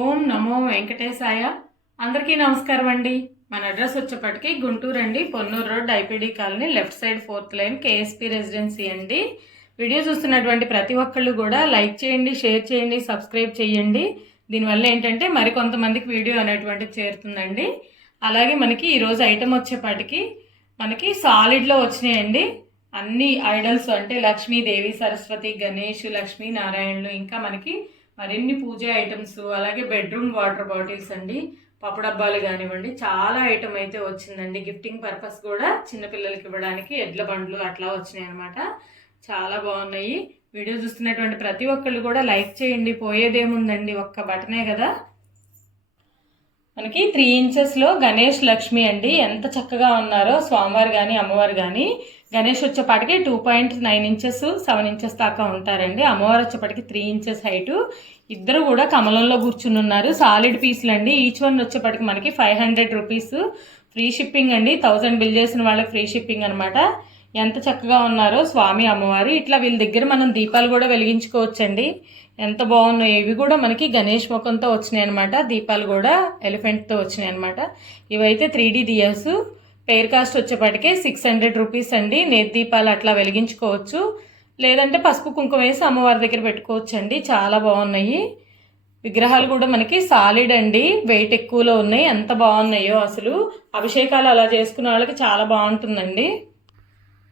ఓం నమో వెంకటేశాయ. అందరికీ నమస్కారం అండి. మన అడ్రస్ వచ్చేప్పటికి గుంటూరు అండి Ponnur road IPD colony left side fourth line KSP residency అండి. వీడియో చూస్తున్నటువంటి ప్రతి ఒక్కళ్ళు కూడా లైక్ చేయండి షేర్ చేయండి సబ్స్క్రైబ్ చేయండి. దీనివల్ల ఏంటంటే మరికొంతమందికి వీడియో అనేటువంటిది చేరుతుందండి. అలాగే మనకి ఈరోజు ఐటెం వచ్చేపాటికి మనకి సాలిడ్లో వచ్చినాయండి. అన్ని ఐడల్స్ అంటే లక్ష్మీదేవి సరస్వతి గణేష్ లక్ష్మీ నారాయణలు ఇంకా మనకి మరిన్ని పూజ ఐటమ్స్ అలాగే బెడ్రూమ్ వాటర్ బాటిల్స్ అండి పప్పు డబ్బాలు కానివ్వండి చాలా ఐటమ్ అయితే వచ్చిందండి. గిఫ్టింగ్ పర్పస్ కూడా చిన్నపిల్లలకి ఇవ్వడానికి ఎడ్ల బండ్లు అట్లా వచ్చినాయి అనమాట చాలా బాగున్నాయి. వీడియో చూస్తున్నటువంటి ప్రతి ఒక్కళ్ళు కూడా లైక్ చేయండి. పోయేదేముందండి? ఒక్క బటనే కదా. మనకి త్రీ ఇంచెస్లో గణేష్ లక్ష్మి అండి. ఎంత చక్కగా ఉన్నారో స్వామివారు కానీ అమ్మవారు కానీ గణేష్ వచ్చేపాటికి two point nine inches seven inches దాకా ఉంటారండి. అమ్మవారు వచ్చేపాటికి త్రీ ఇంచెస్ హైటు ఇద్దరు కూడా కమలంలో కూర్చుని ఉన్నారు సాలిడ్ పీసులు అండి. ఈచ్ వన్ వచ్చేపాటికి మనకి five hundred rupees free shipping అండి. థౌజండ్ బిల్ చేసిన వాళ్ళకి ఫ్రీ షిప్పింగ్ అనమాట ఎంత చక్కగా ఉన్నారో స్వామి అమ్మవారు. ఇట్లా వీళ్ళ దగ్గర మనం దీపాలు కూడా వెలిగించుకోవచ్చండి. ఎంత బాగున్నాయి. ఇవి కూడా మనకి గణేష్ ముఖంతో వచ్చినాయి అనమాట దీపాలు కూడా ఎలిఫెంట్తో వచ్చినాయి అనమాట ఇవైతే three D diyas pair cost వచ్చేప్పటికి సిక్స్ హండ్రెడ్ రూపీస్ అండి. నేతి దీపాలు అట్లా వెలిగించుకోవచ్చు. లేదంటే పసుపు కుంకుమ వేసి అమ్మవారి దగ్గర పెట్టుకోవచ్చు అండి చాలా బాగున్నాయి. విగ్రహాలు కూడా మనకి సాలిడ్ అండి. వెయిట్ ఎక్కువలో ఉన్నాయి. ఎంత బాగున్నాయో అసలు. అభిషేకాలు అలా చేసుకునే వాళ్ళకి చాలా బాగుంటుందండి.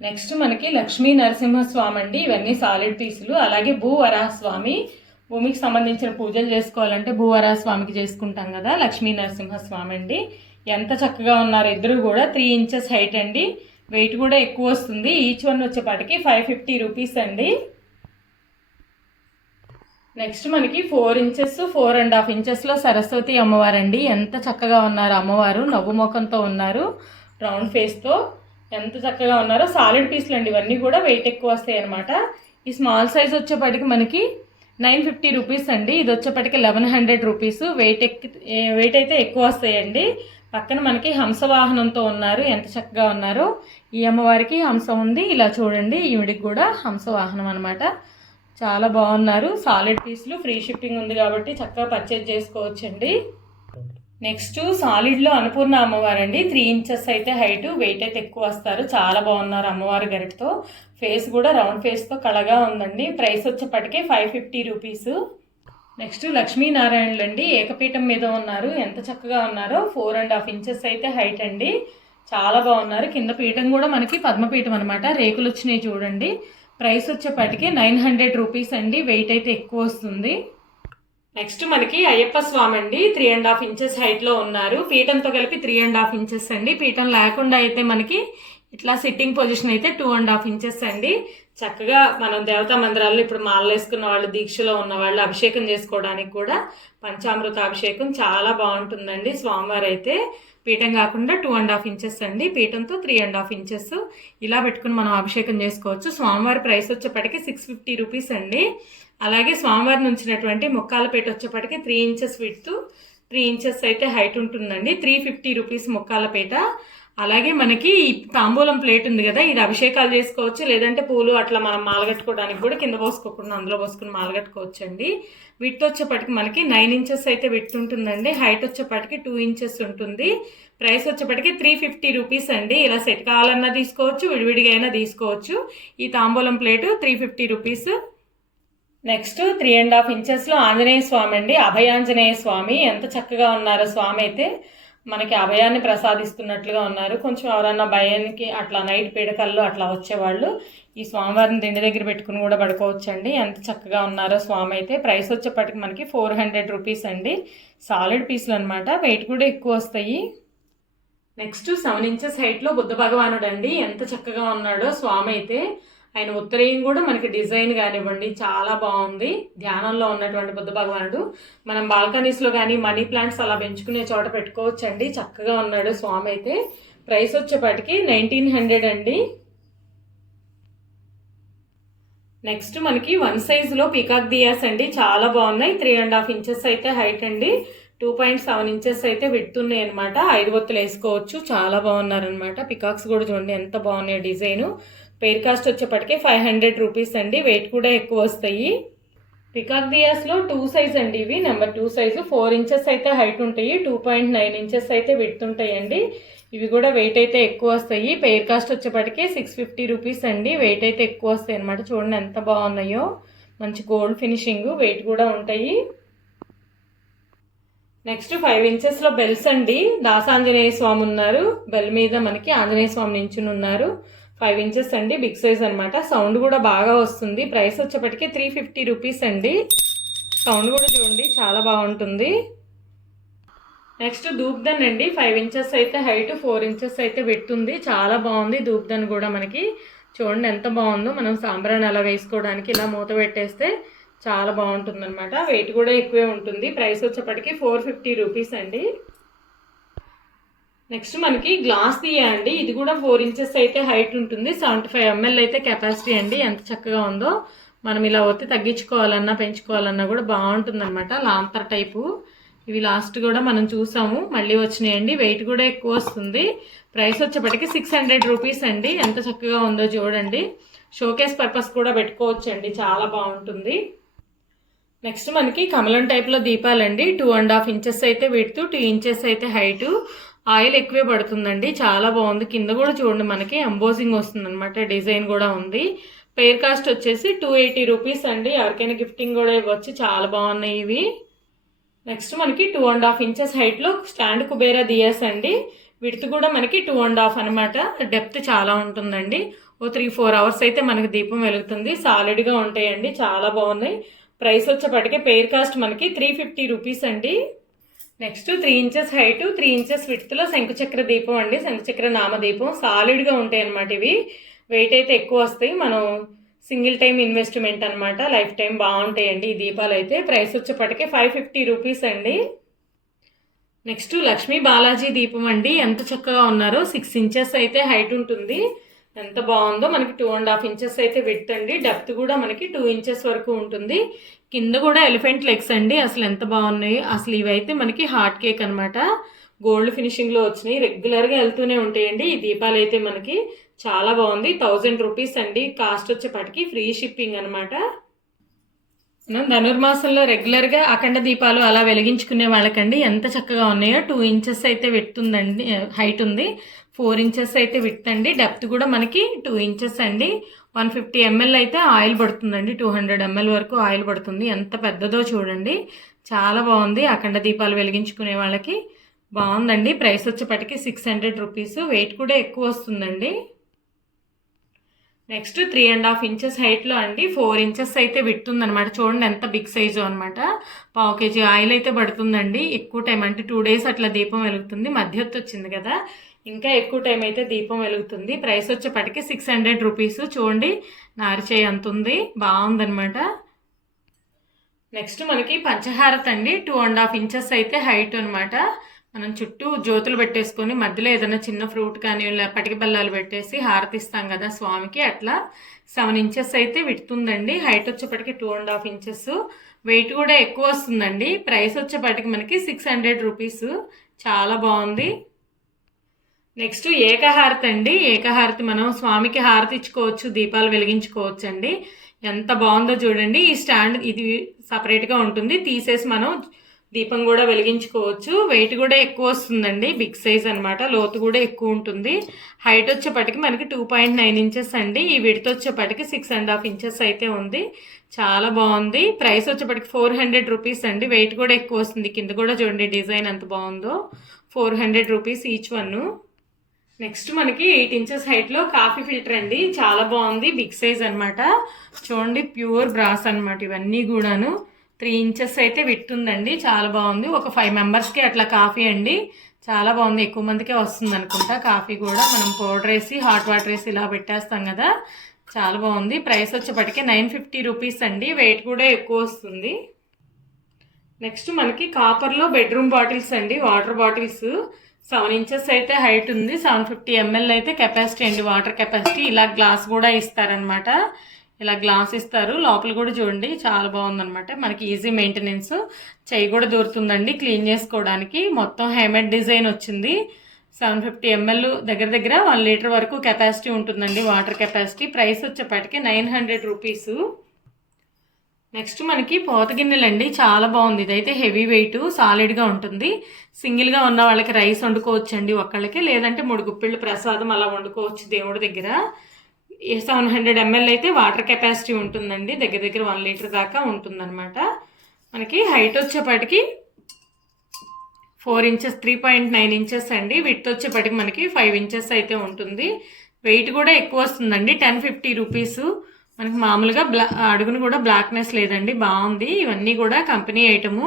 నెక్స్ట్ మనకి లక్ష్మీ నరసింహస్వామి అండి ఇవన్నీ సాలిడ్ పీసులు అలాగే భూవరాహస్వామి. భూమికి సంబంధించిన పూజలు చేసుకోవాలంటే భూవరాహస్వామికి చేసుకుంటాం కదా. లక్ష్మీ నరసింహస్వామి అండి ఎంత చక్కగా ఉన్నారు ఇద్దరు కూడా? త్రీ ఇంచెస్ హైట్ అండి. వెయిట్ కూడా ఎక్కువ వస్తుంది. ఈచ్ వన్ వచ్చేపాటికి ఫైవ్ ఫిఫ్టీ రూపీస్ అండి. నెక్స్ట్ మనకి four inches four and half ఇంచెస్లో Saraswati అమ్మవారు అండి ఎంత చక్కగా ఉన్నారు అమ్మవారు. నవ్వు ముఖంతో ఉన్నారు. రౌండ్ ఫేస్తో ఎంత చక్కగా ఉన్నారో సాలిడ్ పీస్లు అండి. ఇవన్నీ కూడా వెయిట్ ఎక్కువ వస్తాయి అనమాట ఈ స్మాల్ సైజ్ వచ్చేపాటికి మనకి నైన్ ఫిఫ్టీ రూపీస్ అండి. ఇది వచ్చేప్పటికి లెవెన్ హండ్రెడ్ రూపీస్ వెయిట్ ఎక్కి వెయిట్ అయితే ఎక్కువ వస్తాయండి. పక్కన మనకి హంస వాహనంతో ఉన్నారు. ఎంత చక్కగా ఉన్నారో. ఈ అమ్మవారికి హంసం ఉంది. ఇలా చూడండి ఈవిడికి కూడా హంస వాహనం అనమాట చాలా బాగున్నారు. సాలిడ్ పీస్లు ఫ్రీ షిప్పింగ్ ఉంది కాబట్టి చక్కగా పర్చేజ్ చేసుకోవచ్చండి. నెక్స్ట్ సాలిడ్లో అన్నపూర్ణ అమ్మవారు అండి త్రీ ఇంచెస్ అయితే హైట్ వెయిట్ అయితే ఎక్కువ వస్తారు. చాలా బాగున్నారు అమ్మవారి గరిటతో. ఫేస్ కూడా రౌండ్ ఫేస్తో కళగా ఉందండి. ప్రైస్ వచ్చేప్పటికే ఫైవ్ ఫిఫ్టీ రూపీస్ నెక్స్ట్ లక్ష్మీనారాయణలు అండి ఏకపీఠం మీద ఉన్నారు. ఎంత చక్కగా ఉన్నారో. ఫోర్ అండ్ హాఫ్ ఇంచెస్ అయితే హైట్ అండి. చాలా బాగున్నారు. కింద పీఠం కూడా మనకి పద్మపీఠం అనమాట రేకులు వచ్చినాయి చూడండి. ప్రైస్ వచ్చేపాటికి నైన్ హండ్రెడ్ రూపీస్ అండి. వెయిట్ అయితే ఎక్కువ వస్తుంది. నెక్స్ట్ మనకి అయ్యప్ప స్వామి అండి. త్రీ అండ్ హాఫ్ ఇంచెస్ హైట్లో ఉన్నారు. పీఠంతో కలిపి త్రీ అండ్ హాఫ్ ఇంచెస్ అండి. పీఠం లేకుండా అయితే మనకి ఇట్లా సిట్టింగ్ పొజిషన్ అయితే టూ అండ్ హాఫ్ ఇంచెస్ అండి. చక్కగా మనం దేవతా మందిరాల్లో ఇప్పుడు మాలలు వేసుకున్న వాళ్ళు దీక్షలో ఉన్న వాళ్ళు అభిషేకం చేసుకోవడానికి కూడా పంచామృత అభిషేకం చాలా బాగుంటుందండి. స్వామివారు అయితే పీఠం కాకుండా టూ అండ్ హాఫ్ ఇంచెస్ అండి. పీఠంతో త్రీ అండ్ హాఫ్ ఇంచెస్ ఇలా పెట్టుకుని మనం అభిషేకం చేసుకోవచ్చు. స్వామివారి ప్రైస్ వచ్చేప్పటికి సిక్స్ ఫిఫ్టీ రూపీస్ అండి. అలాగే స్వామివారి నుంచినటువంటి ముక్కాలపేట వచ్చేప్పటికి three inches width three inches అయితే హైట్ ఉంటుందండి. త్రీ ఫిఫ్టీ రూపీస్ ముక్కాలపేట అలాగే మనకి తాంబూలం ప్లేట్ ఉంది కదా ఇది అభిషేకాలు చేసుకోవచ్చు. లేదంటే పూలు అట్లా మనం మాలగట్టుకోవడానికి కూడా కింద పోసుకోకుండా అందులో పోసుకుని మాలగట్టుకోవచ్చు అండి విత్ వచ్చేప్పటికి మనకి నైన్ ఇంచెస్ అయితే విత్ ఉంటుందండి. హైట్ వచ్చేప్పటికి టూ ఇంచెస్ ఉంటుంది. ప్రైస్ వచ్చేప్పటికి త్రీ ఫిఫ్టీ రూపీస్ అండి. ఇలా సెట్ కావాలన్నా తీసుకోవచ్చు విడివిడిగా అయినా తీసుకోవచ్చు. ఈ తాంబూలం plate three fifty rupees next three and half ఇంచెస్లో Anjaneya Swami అండి. అభయాంజనేయ స్వామి. ఎంత చక్కగా ఉన్నారో స్వామి అయితే. మనకి అభయాన్ని ప్రసాదిస్తున్నట్లుగా ఉన్నారు. కొంచెం ఎవరన్నా భయానికి అట్లా నైట్ పీడకల్లో అట్లా వచ్చేవాళ్ళు ఈ స్వామివారిని దిండి దగ్గర పెట్టుకుని కూడా పడుకోవచ్చండి. ఎంత చక్కగా ఉన్నారో స్వామి అయితే. ప్రైస్ వచ్చేప్పటికి మనకి ఫోర్ హండ్రెడ్ రూపీస్ అండి. సాలిడ్ పీసులు అనమాట వెయిట్ కూడా ఎక్కువ వస్తాయి. నెక్స్ట్ సెవెన్ ఇంచెస్ హైట్లో బుద్ధ భగవానుడు అండి ఎంత చక్కగా ఉన్నాడో స్వామి అయితే. ఆయన ఉత్తరీయం కూడా మనకి డిజైన్ కానివ్వండి చాలా బాగుంది. ధ్యానంలో ఉన్నటువంటి బుద్ధ భగవానుడు. మనం బాల్కనీస్లో కానీ మనీ ప్లాంట్స్ అలా పెంచుకునే చోట పెట్టుకోవచ్చండి. చక్కగా ఉన్నాడు స్వామి అయితే. ప్రైస్ వచ్చేపాటికి నైన్టీన్ హండ్రెడ్ అండి. నెక్స్ట్ మనకి వన్ సైజులో పీకాక్ దియాస్ అండి. చాలా బాగున్నాయి. త్రీ అండ్ హాఫ్ ఇంచెస్ అయితే హైట్ అండి. టూ పాయింట్ సెవెన్ ఇంచెస్ అయితే విడుతున్నాయి అనమాట ఐదు బొత్తులు వేసుకోవచ్చు. చాలా బాగున్నారనమాట పికాక్స్ కూడా చూడండి ఎంత బాగున్నాయి డిజైను. పెయిర్ కాస్ట్ వచ్చేప్పటికే ఫైవ్ హండ్రెడ్ రూపీస్ అండి. వెయిట్ కూడా ఎక్కువ వస్తాయి. పికాక్ దియాస్లో టూ సైజ్ అండి ఇవి. Number two size. Four inches అయితే హైట్ ఉంటాయి. టూ పాయింట్ నైన్ ఇంచెస్ అయితే విడ్త్ ఉంటాయండి. ఇవి కూడా వెయిట్ అయితే ఎక్కువ వస్తాయి. పెయిర్ కాస్ట్ వచ్చేప్పటికి సిక్స్ ఫిఫ్టీ రూపీస్ అండి. వెయిట్ అయితే ఎక్కువ వస్తాయి అనమాట చూడండి ఎంత బాగున్నాయో. మంచి గోల్డ్ ఫినిషింగ్ వెయిట్ కూడా ఉంటాయి. నెక్స్ట్ ఫైవ్ ఇంచెస్లో బెల్స్ అండి. దాసాంజనేయ స్వామి ఉన్నారు బెల్ మీద మనకి ఆంజనేయ స్వామి నించుని ఉన్నారు. ఫైవ్ ఇంచెస్ అండి బిగ్ సైజ్ అనమాట సౌండ్ కూడా బాగా వస్తుంది. ప్రైస్ వచ్చేప్పటికి త్రీ ఫిఫ్టీ రూపీస్ అండి. సౌండ్ కూడా చూడండి చాలా బాగుంటుంది. నెక్స్ట్ దూప్దన్ అండి. ఫైవ్ ఇంచెస్ అయితే హైట్ ఫోర్ ఇంచెస్ అయితే పెట్టుంది చాలా బాగుంది దూప్దన్ కూడా మనకి. చూడండి ఎంత బాగుందో. మనం సాంబ్రాన్ అలా వేసుకోవడానికి ఇలా మూత పెట్టేస్తే చాలా బాగుంటుంది అనమాట వెయిట్ కూడా ఎక్కువే ఉంటుంది. ప్రైస్ వచ్చేప్పటికి ఫోర్ ఫిఫ్టీ రూపీస్ అండి. నెక్స్ట్ మనకి గ్లాస్ తీయండి అండి. ఇది కూడా ఫోర్ ఇంచెస్ అయితే హైట్ ఉంటుంది. సెవెంటీ ఫైవ్ ఎంఎల్ అయితే కెపాసిటీ అండి. ఎంత చక్కగా ఉందో మనం ఇలా ఒత్తి తగ్గించుకోవాలన్నా పెంచుకోవాలన్నా కూడా బాగుంటుంది అనమాట లాంతర్ టైపు. ఇవి లాస్ట్ కూడా మనం చూసాము. మళ్ళీ వచ్చినాయండి. వెయిట్ కూడా ఎక్కువ వస్తుంది. ప్రైస్ వచ్చేప్పటికి సిక్స్ హండ్రెడ్ రూపీస్ అండి. ఎంత చక్కగా ఉందో చూడండి. షోకేస్ పర్పస్ కూడా పెట్టుకోవచ్చండి. చాలా బాగుంటుంది. నెక్స్ట్ మనకి కమలం టైప్లో దీపాలండి. టూ అండ్ హాఫ్ ఇంచెస్ అయితే విడుతూ టూ ఇంచెస్ అయితే హైటు ఆయిల్ ఎక్కువే పడుతుందండి. చాలా బాగుంది. కింద కూడా చూడండి మనకి ఎంబోజింగ్ వస్తుందన్నమాట. డిజైన్ కూడా ఉంది. పేర్ కాస్ట్ వచ్చేసి టూ ఎయిటీ రూపీస్ అండి. ఎవరికైనా గిఫ్టింగ్ కూడా ఇవ్వచ్చు. చాలా బాగున్నాయి ఇవి. నెక్స్ట్ మనకి టూ అండ్ హాఫ్ ఇంచెస్ హైట్లో స్టాండ్ కుబేరా దియాస్ అండి. విడ్త్ కూడా మనకి టూ అండ్ హాఫ్ అనమాట డెప్త్ చాలా ఉంటుందండి. ఓ త్రీ ఫోర్ అవర్స్ అయితే మనకి దీపం వెలుగుతుంది. సాలిడ్గా ఉంటాయండి. చాలా బాగున్నాయి. ప్రైస్ వచ్చేపటికే పేర్ కాస్ట్ మనకి త్రీ ఫిఫ్టీ రూపీస్ అండి. Next three inches height three inches విడ్త్లో శంకుచక్ర దీపం అండి. శంకుచక్ర నామదీపం సాలిడ్గా ఉంటాయి అనమాట ఇవి. వెయిట్ అయితే ఎక్కువ వస్తాయి. మనం సింగిల్ టైం ఇన్వెస్ట్మెంట్ అనమాట లైఫ్ టైం బాగుంటాయండి ఈ దీపాలు అయితే. ప్రైస్ వచ్చేప్పటికే ఫైవ్ ఫిఫ్టీ రూపీస్ అండి. నెక్స్ట్ లక్ష్మీ బాలాజీ దీపం అండి. ఎంత చక్కగా ఉన్నారో. సిక్స్ ఇంచెస్ అయితే హైట్ ఉంటుంది. ఎంత బాగుందో మనకి టూ అండ్ హాఫ్ ఇంచెస్ అయితే విత్ అండి డెప్త్ కూడా మనకి టూ ఇంచెస్ వరకు ఉంటుంది. కింద కూడా ఎలిఫెంట్ లెగ్స్ అండి. అసలు ఎంత బాగున్నాయి. అసలు ఇవైతే మనకి హార్ట్ కేక్ అనమాట గోల్డ్ ఫినిషింగ్లో వచ్చినాయి. రెగ్యులర్గా వెళ్తూనే ఉంటాయండి. ఈ దీపాలు అయితే మనకి చాలా బాగుంది. థౌజండ్ రూపీస్ అండి. కాస్ట్ వచ్చేపాటికి ఫ్రీ షిప్పింగ్ అనమాట మనం ధనుర్మాసంలో రెగ్యులర్గా అఖండ దీపాలు అలా వెలిగించుకునే వాళ్ళకండి. ఎంత చక్కగా ఉన్నాయో. టూ ఇంచెస్ అయితే పెడుతుందండి హైట్ ఉంది. ఫోర్ ఇంచెస్ అయితే విడుతండి డెప్త్ కూడా మనకి టూ ఇంచెస్ అండి. వన్ ఫిఫ్టీ ఎంఎల్ అయితే ఆయిల్ పడుతుందండి. టూ హండ్రెడ్ ఎంఎల్ వరకు ఆయిల్ పడుతుంది. ఎంత పెద్దదో చూడండి. చాలా బాగుంది. అఖండ దీపాలు వెలిగించుకునే వాళ్ళకి బాగుందండి. ప్రైస్ వచ్చేపటికి సిక్స్ హండ్రెడ్ రూపీస్ వెయిట్ కూడా ఎక్కువ వస్తుందండి. Next three and half inches హైట్లో అండి. ఫోర్ ఇంచెస్ అయితే విడుతుందనమాట చూడండి ఎంత బిగ్ సైజు అనమాట పావు కేజీ ఆయిల్ అయితే పడుతుందండి. ఎక్కువ టైం అంటే టూ డేస్ అట్లా దీపం వెలుగుతుంది. మధ్యత్తు వచ్చింది కదా. ఇంకా ఎక్కువ టైం అయితే దీపం వెలుగుతుంది. ప్రైస్ వచ్చేపటికి సిక్స్ హండ్రెడ్ రూపీస్ చూడండి నారిచేయి అంత ఉంది? బాగుందనమాట నెక్స్ట్ మనకి పంచహారత్ అండి. టూ అండ్ హాఫ్ ఇంచెస్ అయితే హైట్ అనమాట మనం చుట్టూ జ్యోతులు పెట్టేసుకొని మధ్యలో ఏదైనా చిన్న ఫ్రూట్ కానీ పటికి బెల్లాలు పెట్టేసి హారతిస్తాం కదా స్వామికి. అట్లా సెవెన్ ఇంచెస్ అయితే విడుతుందండి. హైట్ వచ్చేప్పటికి two and half inches weight కూడా ఎక్కువ వస్తుందండి. ప్రైస్ వచ్చేప్పటికి మనకి సిక్స్ హండ్రెడ్ రూపీస్ చాలా బాగుంది. నెక్స్ట్ ఏకహారతి అండి. ఏకహారతి మనం స్వామికి హారతి ఇచ్చుకోవచ్చు దీపాలు వెలిగించుకోవచ్చు అండి ఎంత బాగుందో చూడండి. ఈ స్టాండ్ ఇది సపరేట్గా ఉంటుంది. తీసేసి మనం దీపం కూడా వెలిగించుకోవచ్చు. వెయిట్ కూడా ఎక్కువ వస్తుందండి. బిగ్ సైజ్ అనమాట లోతు కూడా ఎక్కువ ఉంటుంది. హైట్ వచ్చేపటికి మనకి టూ పాయింట్ నైన్ ఇంచెస్ అండి. ఈ విడత వచ్చేపటికి సిక్స్ అండ్ హాఫ్ ఇంచెస్ అయితే ఉంది. చాలా బాగుంది. ప్రైస్ వచ్చేపటికి ఫోర్ హండ్రెడ్ రూపీస్ అండి. వెయిట్ కూడా ఎక్కువ వస్తుంది. కింద కూడా చూడండి డిజైన్ ఎంత బాగుందో. Four hundred rupees each one next మనకి ఎయిట్ ఇంచెస్ హైట్లో కాఫీ ఫిల్టర్ అండి. చాలా బాగుంది. బిగ్ సైజ్ అనమాట చూడండి ప్యూర్ బ్రాస్ అనమాట ఇవన్నీ కూడాను. త్రీ ఇంచెస్ అయితే విట్టుందండి చాలా బాగుంది. ఒక ఫైవ్ మెంబర్స్కి అట్లా కాఫీ అండి. చాలా బాగుంది. ఎక్కువ మందికే వస్తుంది అనుకుంటా. కాఫీ కూడా మనం పౌడర్ వేసి హాట్ వాటర్ వేసి ఇలా పెట్టేస్తాం కదా. చాలా బాగుంది. ప్రైస్ వచ్చేప్పటికే నైన్ ఫిఫ్టీ రూపీస్ అండి. వెయిట్ కూడా ఎక్కువ వస్తుంది. నెక్స్ట్ మనకి కాపర్లో బెడ్రూమ్ బాటిల్స్ అండి. వాటర్ బాటిల్స్ సెవెన్ ఇంచెస్ అయితే హైట్ ఉంది. సెవెన్ ఫిఫ్టీ ఎంఎల్ అయితే కెపాసిటీ అండి. వాటర్ కెపాసిటీ ఇలా గ్లాస్ కూడా ఇస్తారనమాట ఇలా గ్లాస్ ఇస్తారు. లోపల కూడా చూడండి చాలా బాగుందనమాట మనకి ఈజీ మెయింటెనెన్స్. చెయ్యి కూడా దొరుకుతుందండి క్లీన్ చేసుకోవడానికి. మొత్తం హేమెడ్ డిజైన్ వచ్చింది. సెవెన్ ఫిఫ్టీ ఎంఎల్ దగ్గర దగ్గర వన్ లీటర్ వరకు కెపాసిటీ ఉంటుందండి. వాటర్ కెపాసిటీ ప్రైస్ వచ్చేపాటికి నైన్ హండ్రెడ్ రూపీస్. నెక్స్ట్ మనకి పోత గిన్నెలండి. చాలా బాగుంది. ఇదైతే హెవీ వెయిట్ సాలిడ్గా ఉంటుంది. సింగిల్గా ఉన్న వాళ్ళకి రైస్ వండుకోవచ్చు అండి ఒక్కళ్ళకి. లేదంటే మూడు గుప్పిళ్ళు ప్రసాదం అలా వండుకోవచ్చు దేవుడి దగ్గర. సెవెన్ హండ్రెడ్ ఎంఎల్ అయితే వాటర్ కెపాసిటీ ఉంటుందండి. దగ్గర దగ్గర వన్ లీటర్ దాకా ఉంటుందన్నమాట. మనకి హైట్ వచ్చేపాటికి four inches three point nine inches అండి. విత్ వచ్చేపటికి మనకి ఫైవ్ ఇంచెస్ అయితే ఉంటుంది. వెయిట్ కూడా ఎక్కువ వస్తుందండి. Ten fifty rupees. మనకి మామూలుగా బ్లా అడుగును కూడా బ్లాక్నెస్ లేదండి బాగుంది. ఇవన్నీ కూడా కంపెనీ ఐటము.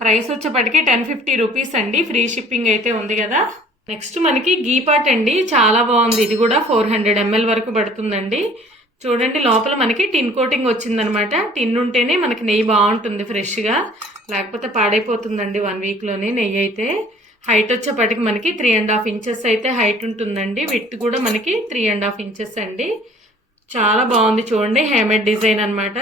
ప్రైస్ వచ్చేప్పటికి టెన్ ఫిఫ్టీ రూపీస్ అండి. ఫ్రీ షిప్పింగ్ అయితే ఉంది కదా. నెక్స్ట్ మనకి గీ పాట్ అండి. చాలా బాగుంది. ఇది కూడా ఫోర్ హండ్రెడ్ ఎంఎల్ వరకు పడుతుందండి. చూడండి లోపల మనకి టిన్ కోటింగ్ వచ్చిందనమాట. టిన్ ఉంటేనే మనకి నెయ్యి బాగుంటుంది ఫ్రెష్గా. లేకపోతే పాడైపోతుందండి వన్ వీక్లోనే నెయ్యి అయితే. హైట్ వచ్చేప్పటికి మనకి త్రీ అండ్ హాఫ్ ఇంచెస్ అయితే హైట్ ఉంటుందండి. విత్ కూడా మనకి త్రీ అండ్ హాఫ్ ఇంచెస్ అండి. చాలా బాగుంది చూడండి హ్యామేడ్ డిజైన్ అనమాట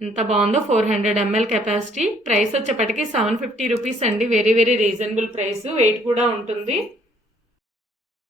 ఎంత బాగుందో four hundred ML capacity price వచ్చేప్పటికి సెవెన్ ఫిఫ్టీ రూపీస్ అండి. Very very reasonable price weight కూడా ఉంటుంది.